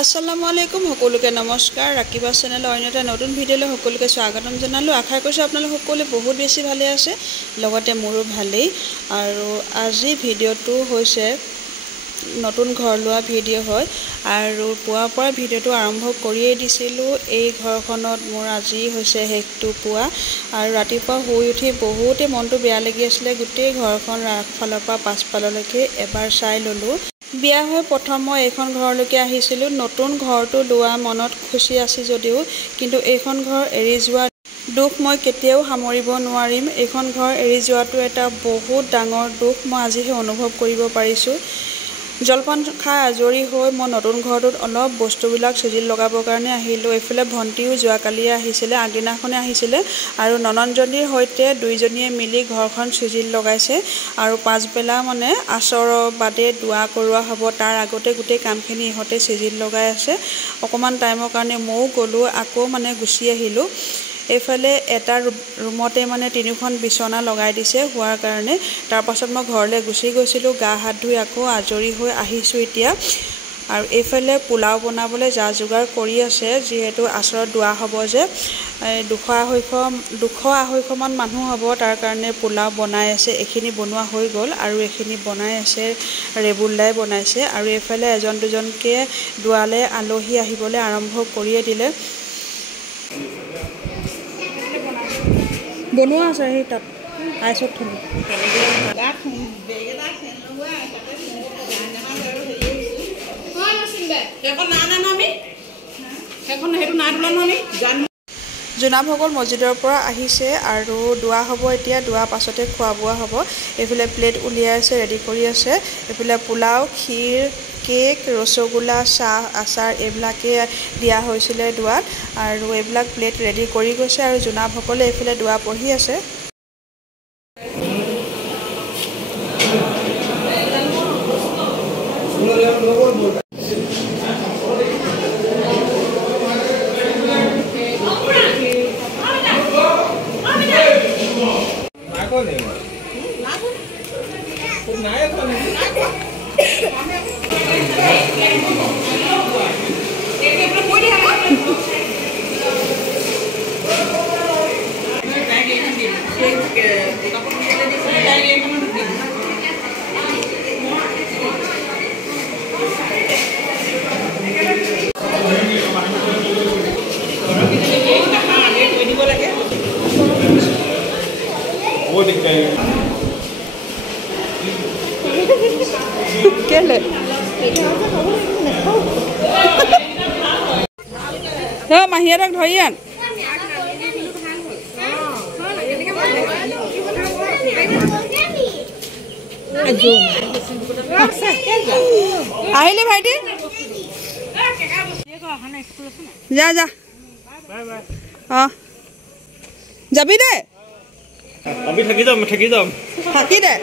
আসসালামু আলাইকুম সকলোকে নমস্কাৰ ৰাকিবা চেনেলৰ অন্য এটা নতুন ভিডিঅ'লৈ সকলোকে স্বাগতম জনালোঁ আশা কৰিছোঁ আপোনালোক সকলোৱে বহুত বেছি ভালে আছে লগতে মোৰো ভালেই আৰু আজি ভিডিঅ'টো হৈছে নতুন ঘৰ লোৱা ভিডিঅ' হয় আৰু পুৱাৰ পৰা ভিডিঅ'টো আৰম্ভ কৰিয়েই দিছিলোঁ এই ঘৰখনত মোৰ আজি হৈছে হেকটো পুৱা আৰু ৰাতিপুৱা শুই উঠি বহুতে মনটো বেয়া লাগি আছিলে গোটেই ঘৰখন আগফালৰ পৰা পাছফাললৈকে এবাৰ চাই ল'লোঁ বিয়া হৈ প্ৰথম মই এইখন ঘৰলৈকে আহিছিলোঁ নতুন ঘৰটো লোৱা মনত খুচি আছে যদিও কিন্তু এইখন ঘৰ এৰি যোৱা দুখ মই কেতিয়াও সামৰিব নোৱাৰিম এইখন ঘৰ এৰি যোৱাটো এটা বহুত ডাঙৰ দুখ মই আজিহে অনুভৱ কৰিব পাৰিছোঁ জলপান খাই আজৰি হৈ মই নতুন ঘৰটোত অলপ বস্তুবিলাক চিজিল লগাবৰ কাৰণে আহিলোঁ এইফালে ভণ্টিও যোৱাকালিয়ে আহিছিলে আগদিনাখনে আহিছিলে আৰু ননন্দজনীৰ সৈতে দুইজনীয়ে মিলি ঘৰখন চিজিল লগাইছে আৰু পাছবেলা মানে আচৰৰ বাদে দুৱা কৰোৱা হ'ব তাৰ আগতে গোটেই কামখিনি ইহঁতে চিজিল লগাই আছে অকণমান টাইমৰ কাৰণে ময়ো গ'লোঁ আকৌ মানে গুচি আহিলোঁ এইফালে এটা ৰুমতে মানে তিনিখন বিছনা লগাই দিছে হোৱাৰ কাৰণে তাৰ পাছত মই ঘৰলৈ গুচি গৈছিলোঁ গা হাত ধুই আকৌ আজৰি হৈ আহিছোঁ এতিয়া আৰু এইফালে পোলাও বনাবলৈ যা যোগাৰ কৰি আছে যিহেতু আচৰত দুৱা হ'ব যে 200-250মান মানুহ হ'ব তাৰ কাৰণে পোলাও বনাই আছে এইখিনি বনোৱা হৈ গ'ল আৰু এইখিনি বনাই আছে ৰেবুল্লাই বনাইছে আৰু এইফালে এজন দুজনকৈ দুৱালে আলহী আহিবলৈ আৰম্ভ কৰিয়ে দিলে বনোৱা আছে সেই তাত আইচত থলোঁ জোনাভগল মছজিদৰ পৰা আহিছে আৰু দুৱা হ'ব এতিয়া দুৱা পাছতে খোৱা বোৱা হ'ব এইফালে প্লেট উলিয়াই আছে ৰেডি কৰি আছে এইফালে পোলাও ক্ষীৰ কেক ৰসগোল্লা চাহ আচাৰ এইবিলাকে দিয়া হৈছিলে দুৱাত আৰু এইবিলাক প্লেট ৰেডি কৰি গৈছে আৰু জোনাভসকলে এইফালে দুৱা পঢ়ি আছে কেলে মাহীহঁতক ধৰি আন আহিলে ভাইটি যা যা অঁ যাবি দে আমি থাকি যাম থাকি দে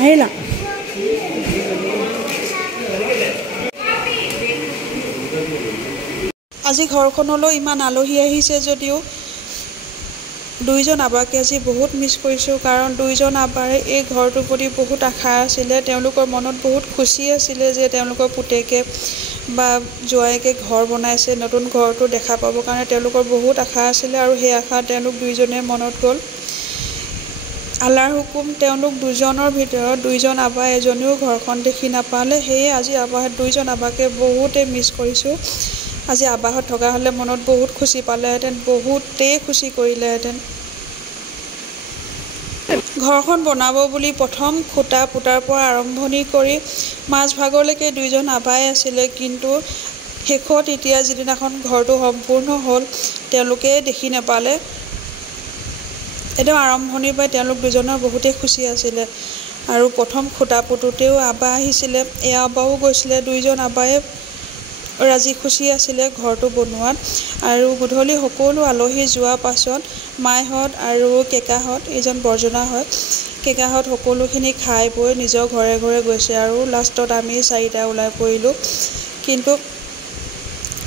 আহিলা আজি ঘৰখনলৈ ইমান আলহী আহিছে যদিও দুইজন আবাকে আজি বহুত মিছ কৰিছোঁ কাৰণ দুইজন আবাৰে এই ঘৰটোৰ প্ৰতি বহুত আশা আছিলে তেওঁলোকৰ মনত বহুত খুচি আছিলে যে তেওঁলোকৰ পুতেকে বা জোৱাইকে ঘৰ বনাইছে নতুন ঘৰটো দেখা পাবৰ কাৰণে তেওঁলোকৰ বহুত আশা আছিলে আৰু সেই আশা তেওঁলোক দুইজনে মনত গ'ল আল্লাৰ হুকুম তেওঁলোক দুজনৰ ভিতৰত দুইজন আবা এজনেও ঘৰখন দেখি নাপালে সেয়ে আজি দুইজন আবাকে বহুতেই মিছ কৰিছোঁ আজি আবাহঁত থকা হ'লে মনত বহুত খুচি পালেহেঁতেন বহুতেই খুচি কৰিলেহেঁতেন ঘৰখন বনাব বুলি প্ৰথম খুঁটা পুতাৰ পৰা আৰম্ভণি কৰি মাজভাগলৈকে দুইজন আবাই আছিলে কিন্তু শেষত এতিয়া যিদিনাখন ঘৰটো সম্পূৰ্ণ হ'ল তেওঁলোকে দেখি নাপালে একদম আৰম্ভণিৰ পৰাই তেওঁলোক দুজনৰ বহুতেই খুচি আছিলে আৰু প্ৰথম খুঁটা পুতোতেও আবা আহিছিলে এই আবাও গৈছিলে দুইজন আবাই ৰাজি খুচি আছিলে ঘৰটো বনোৱাত আৰু গধূলি সকলো আলহী যোৱাৰ পাছত মাইহঁত আৰু কেকাহঁত এইজন বৰজনা হয় কেকাহঁত সকলোখিনি খাই বৈ নিজৰ ঘৰে ঘৰে গৈছে আৰু লাষ্টত আমি চাৰিটা ওলাই পৰিলোঁ কিন্তু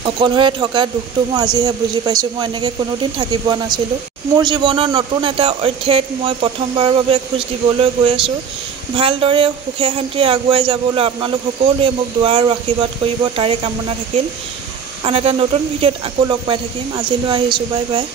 অকলশৰে থকা দুখটো মই আজিহে বুজি পাইছোঁ। মই এনেকৈ কোনোদিন থাকি পোৱা নাছিলোঁ। মোৰ জীৱনৰ নতুন এটা অধ্যায়ত মই প্ৰথমবাৰৰ বাবে খোজ দিবলৈ গৈ আছোঁ। ভালদৰে সুখে শান্তিৰে আগুৱাই যাবলৈ আপোনালোক সকলোৱে মোক দুৱা আৰু আশীৰ্বাদ কৰিব, তাৰে কামনা থাকিল। আন এটা নতুন ভিডিঅ'ত আকৌ লগ পাই থাকিম। আজিলৈ আহিছোঁ, বাই বাই।